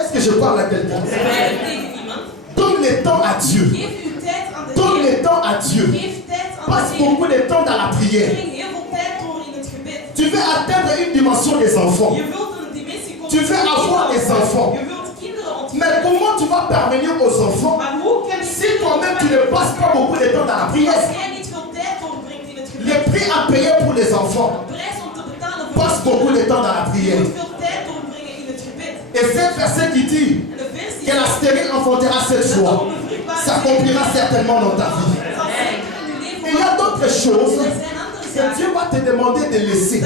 Est-ce que je parle à quelqu'un? Donne le temps à Dieu. Donne le temps à Dieu. Passe beaucoup de temps dans la prière. Tu veux atteindre une dimension des enfants. Tu veux avoir des enfants. Mais comment tu vas parvenir aux enfants si toi-même tu ne passes pas beaucoup de temps dans la prière? Le prix à payer pour les enfants. Passe beaucoup de temps dans la prière. Et c'est un verset qui dit que la stérile enfantera 7 fois. S'accomplira certainement dans ta vie. Et il y a d'autres choses que Dieu va te demander de laisser.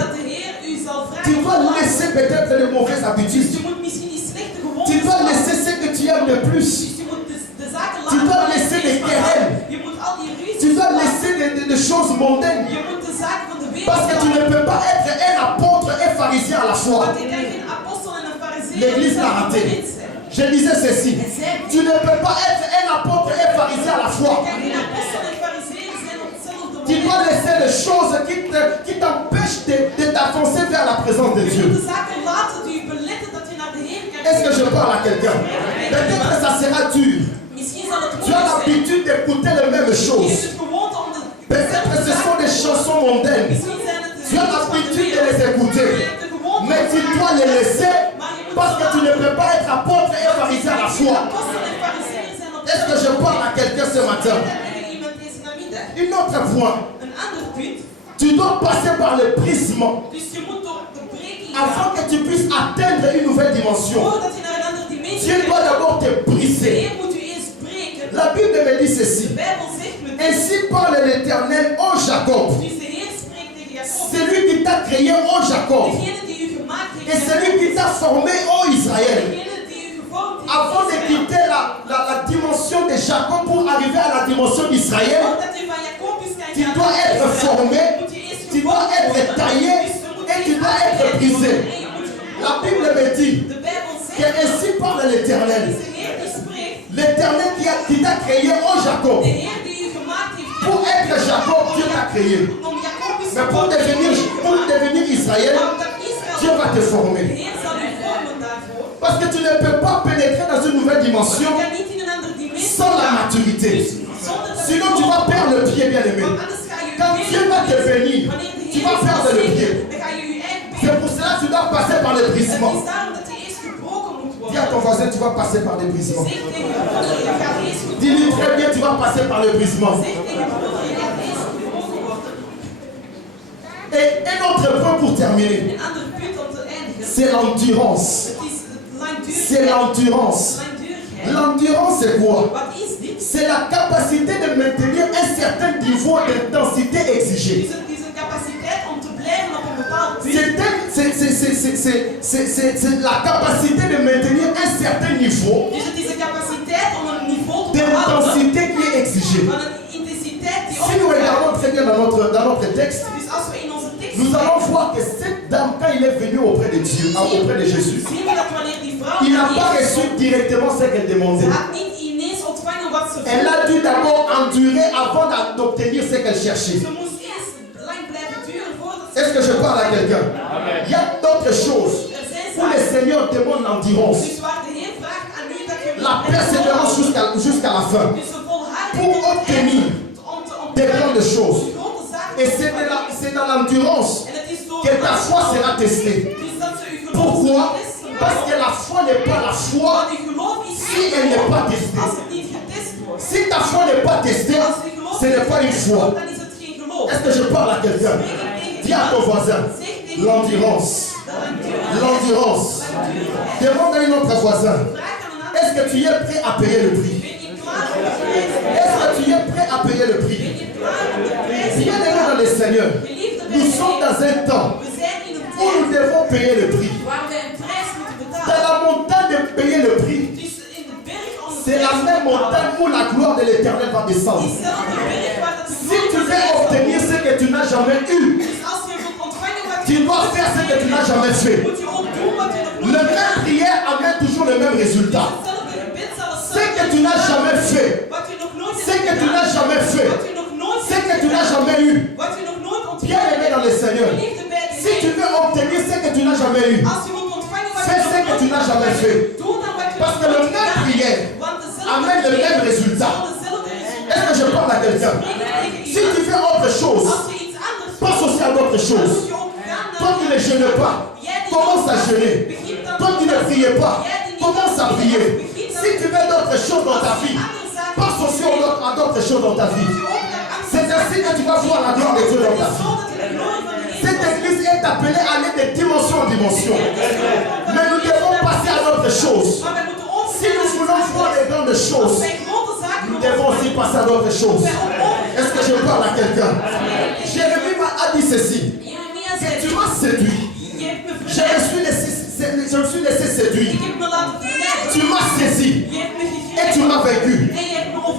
Tu dois laisser peut-être les mauvaises habitudes. Tu dois laisser ce que tu aimes le plus. Tu dois laisser les querelles. Tu dois laisser des choses mondaines. Parce que tu ne peux pas être un apôtre et pharisien à la fois. L'église l'a raté. Je disais ceci. Tu ne peux pas être un apôtre et pharisien à la fois. Tu dois laisser les choses qui t'empêchent de t'avancer vers la présence de Dieu. Est-ce que je parle à quelqu'un? Peut-être que ça sera dur. Tu as l'habitude d'écouter les mêmes choses. Peut-être que ce sont des chansons mondaines. Tu as l'habitude de les écouter. Mais tu dois les laisser parce que tu ne peux pas être apôtre et pharisien à la fois. Est-ce que je parle à quelqu'un ce matin? Un autre point. Tu dois passer par le prisme afin que tu puisses atteindre une nouvelle dimension. Dieu doit d'abord te briser. La Bible me dit ceci. Ainsi parle l'Éternel, ô Jacob. Celui qui t'a créé, ô Jacob. Et celui qui t'a formé, ô Israël. Avant de quitter la dimension de Jacob pour arriver à la dimension d'Israël, tu dois être formé, tu dois être taillé et tu dois être brisé. La Bible me dit que ainsi parle l'Éternel. L'Éternel qui t'a créé, ô Jacob. Pour être Jacob, Dieu t'a créé. Mais pour devenir Israël, Dieu va te former. Parce que tu ne peux pas pénétrer dans une nouvelle dimension sans la maturité. Sinon tu vas perdre le pied, bien aimé. Quand Dieu va te bénir, tu vas perdre le pied. C'est pour cela que tu dois passer par le brisement. Dis à ton voisin, tu vas passer par le brisement. Dis-lui très bien, tu vas passer par le brisement. Et un autre point pour terminer, c'est l'endurance. C'est l'endurance. L'endurance, c'est quoi? C'est la capacité de maintenir un certain niveau d'intensité exigé. C'est la capacité de maintenir un certain niveau d'intensité qui est exigé. Si nous regardons très bien dans notre texte, nous allons voir que cette dame, quand il est venu auprès de Dieu, auprès de Jésus, il n'a pas reçu directement ce qu'elle demandait. Elle a dû d'abord endurer avant d'obtenir ce qu'elle cherchait. Est-ce que je parle à quelqu'un? Il y a d'autres choses où le Seigneur demande l'endurance, la persévérance jusqu'à la fin, pour obtenir des grandes choses. Et c'est dans l'endurance que ta foi sera testée. Pourquoi? Parce que la foi n'est pas la foi si elle n'est pas testée. Si ta foi n'est pas testée, ce n'est pas une foi. Est-ce que je parle à quelqu'un? Dis à ton voisin, l'endurance. L'endurance. Demande à un autre voisin, est-ce que tu es prêt à payer le prix? Est-ce que tu es prêt à payer le prix? Bien aimé dans le Seigneur, nous sommes dans un temps où nous devons payer le prix. Dans la montagne de payer le prix, c'est la même montagne où la gloire de l'Éternel va descendre. Si tu veux obtenir ce que tu n'as jamais eu, tu dois faire ce que tu n'as jamais fait. Le même prière amène toujours le même résultat. Ce que tu n'as jamais fait, ce que tu n'as jamais fait, ce que tu n'as jamais eu, bien aimé dans le Seigneur, si tu veux obtenir ce que tu n'as jamais eu, fais ce que tu n'as jamais fait. le même résultat. Est-ce que je parle à quelqu'un? Si tu fais autre chose, pense aussi à d'autres choses. Toi qui ne jeûnes pas, commence à jeûner. Toi qui ne priais pas, commence à prier. Si tu mets d'autres choses dans ta vie, pense aussi à d'autres choses dans ta vie. C'est ainsi que tu vas voir la gloire de Dieu dans ta vie. Cette église est appelée à aller de dimension en dimension. Mais nous devons passer à d'autres choses. Si nous voulons voir les grandes choses, nous devons aussi passer à d'autres choses. Est-ce que je parle à quelqu'un? Jérémie a dit ceci. Que tu m'as séduit. Je me suis laissé séduire. Tu m'as saisi. Et tu m'as vaincu.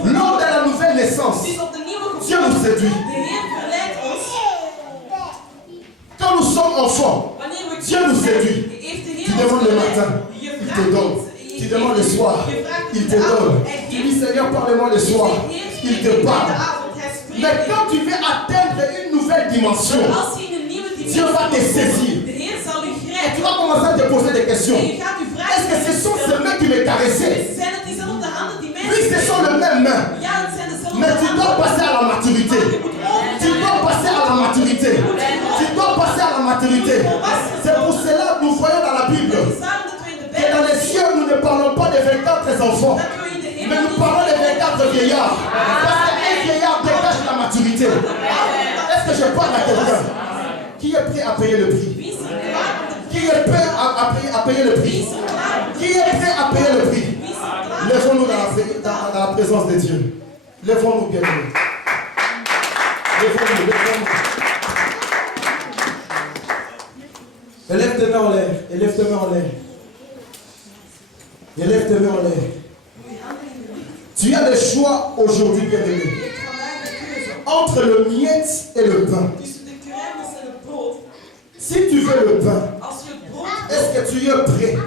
Lors de la nouvelle naissance, Dieu nous séduit. Quand nous sommes enfants, Dieu nous séduit. Tu demandes le matin, il te donne. Tu demandes le soir, il te donne. Tu dis Seigneur, parle-moi le soir, il te parle. Mais quand tu veux atteindre une nouvelle dimension, Dieu va te saisir. Et tu vas commencer à te poser des questions. Est-ce que ce sont ces mains qui me caressaient? Oui, ce sont les mêmes mains. Mais tu dois passer à la maturité. Tu dois passer à la maturité. Tu dois passer à la maturité. C'est pour cela que nous voyons dans la Bible que dans les cieux, nous ne parlons pas des 24 enfants, mais nous parlons des 24 vieillards. Parce qu'un vieillard dégage la maturité. Est-ce que je parle à quelqu'un qui est prêt à payer le prix? Qui est prêt à payer le prix? Qui est prêt à payer le prix? Lèvons-nous dans la présence de Dieu. Lèvons-nous bien. Lèvons-nous, lèvons-nous. Élève tes mains en l'air. Élève tes mains en l'air. Élève tes mains en l'air. Tu as le choix aujourd'hui, bien-aimé, entre le miette et le pain. Si tu veux le pain, est-ce que tu es prêt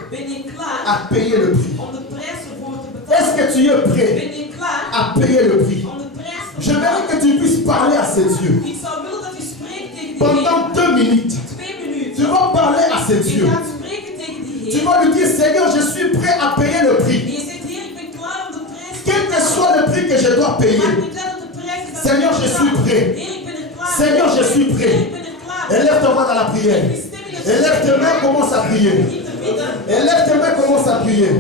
à payer le prix? Est-ce que tu es prêt à payer le prix? J'aimerais que tu puisses parler à ces dieux. Pendant 2 minutes, tu vas parler à ces dieux. Tu vas lui dire, Seigneur, je suis prêt à payer le prix. Quel que soit le prix que je dois payer. Seigneur, je suis prêt. Seigneur, je suis prêt. Élève ta main dans la prière. Élève tes mains, commence à prier. Élève tes mains, commence à prier.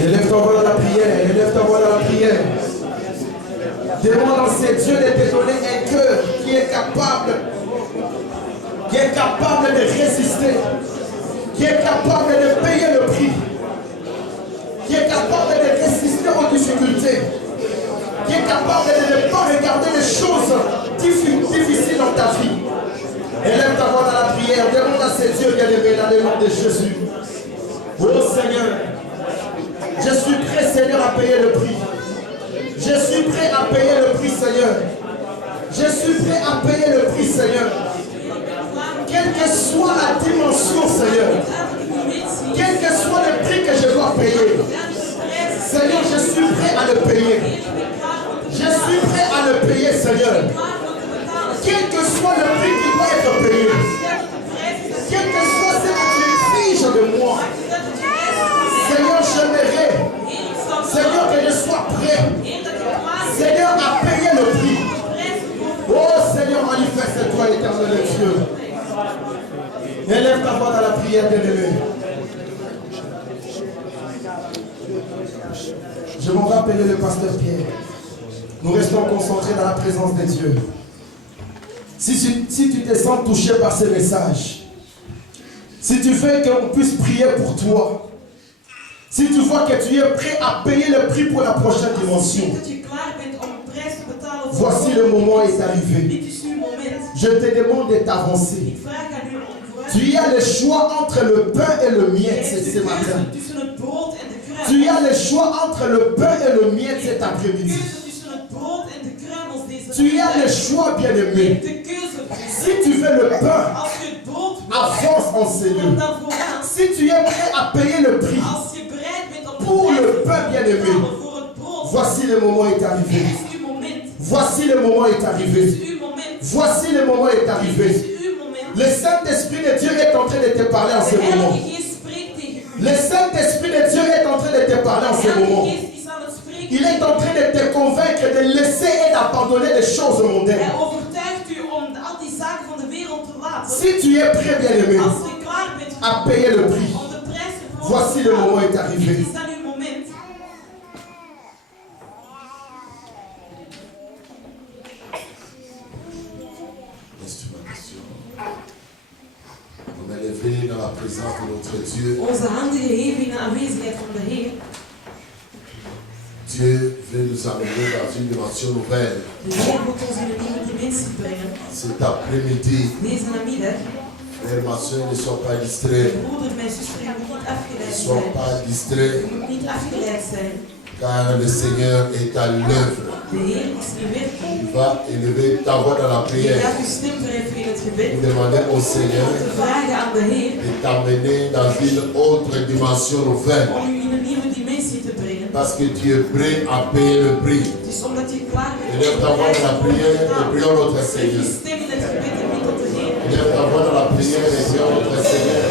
Élève ta voix dans la prière, élève ta voix dans la prière. Demande à ces dieux de te donner un cœur qui est capable de résister, qui est capable de payer le prix, qui est capable de résister aux difficultés, qui est capable de ne pas regarder les choses difficiles dans ta vie. Élève ta voix dans la prière, demande à ces dieux bien-aimés dans le nom de Jésus. Oh Seigneur, je suis prêt, Seigneur, à payer le prix. Je suis prêt à payer le prix, Seigneur. Je suis prêt à payer le prix, Seigneur. Quelle que soit la dimension, Seigneur. Quel que soit le prix que je dois payer. Seigneur, je suis prêt à le payer. Je suis prêt à le payer, Seigneur. Quel que soit le prix qui doit être payé. Quel que soit ce que tu exiges de moi. Seigneur, j'aimerais, Seigneur, que je sois prêt, Seigneur, à payer le prix. Oh Seigneur, manifeste-toi, éternel Dieu. Élève ta voix dans la prière, bien-aimé. Je m'en vais appeler le pasteur Pierre. Nous restons concentrés dans la présence de Dieu. Si tu te sens touché par ce message, si tu veux qu'on puisse prier pour toi, si tu vois que tu es prêt à payer le prix pour la prochaine dimension, voici le moment est arrivé. Je te demande de t'avancer. Tu as le choix entre le pain et le miel ce matin. Tu as le choix entre le pain et le miel cet après-midi. Tu as le choix, bien-aimé. Si tu veux le pain, avance en Seigneur. Si tu es prêt à payer le prix pour le pain bien-aimé, voici le moment est arrivé. Voici le moment est arrivé. Voici le moment est arrivé. Le Saint-Esprit de Dieu est en train de te parler en ce moment. Le Saint-Esprit de Dieu est en train de te parler en ce moment. Il est en train de te convaincre de laisser et d'abandonner les choses mondaines. Si tu es prêt, bien-aimé, à payer le prix, voici le moment est arrivé. On est levé dans la présence de notre Dieu. Onze handen geheven in de aanwezigheid van de Heer. Dieu veut nous amener dans une dimension nouvelle. De Heer moet ons in een nieuwe dimensie brengen. Cet après-midi, Deze namiddag. frères, ma soeur, ne sois pas distrait. Broeder, mijn zuster, je moet niet afgeleid Ne sois zijn. pas distrait, Je moet niet afgeleid zijn. car le Seigneur est à l'œuvre. De Heer is in werking. Il va élever ta voix dans la Je prière. gaat uw stem verheffen in het gebed. Vous demandez au Seigneur Te vragen aan de Heer. de t'amener dans une autre dimension nouvelle. Om u in een nieuwe dimensie te brengen. Parce que tu es prêt à payer le prix. Het is omdat je klaar bent. Élève ta voix dans la prière et prions notre Leg Seigneur. je stem in het gebed en bid tot de Heer. Élève ta voix dans la prière et prions notre Seigneur.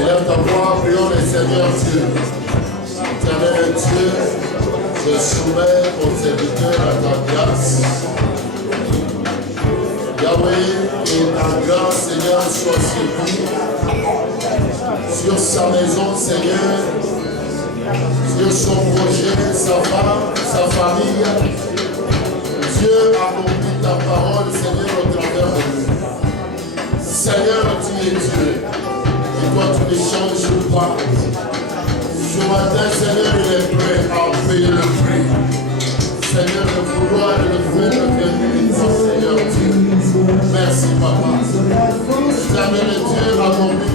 Élève ta voix, prions le Seigneur Dieu. Éternel Dieu, je soumets mon serviteur à ta grâce. Yahweh, et ta grâce, Seigneur, soit sur lui, sur sa maison, Seigneur, sur son projet, sa femme, sa famille. Dieu accomplit ta parole, Seigneur, au travers de lui. Seigneur, tu es Dieu. Et toi, tu ne changes pas. Ce matin, Seigneur, il est prêt à payer le prix. Seigneur, le vouloir et le fait devient militant, Seigneur Dieu. Merci, Papa. Seigneur Dieu, accomplis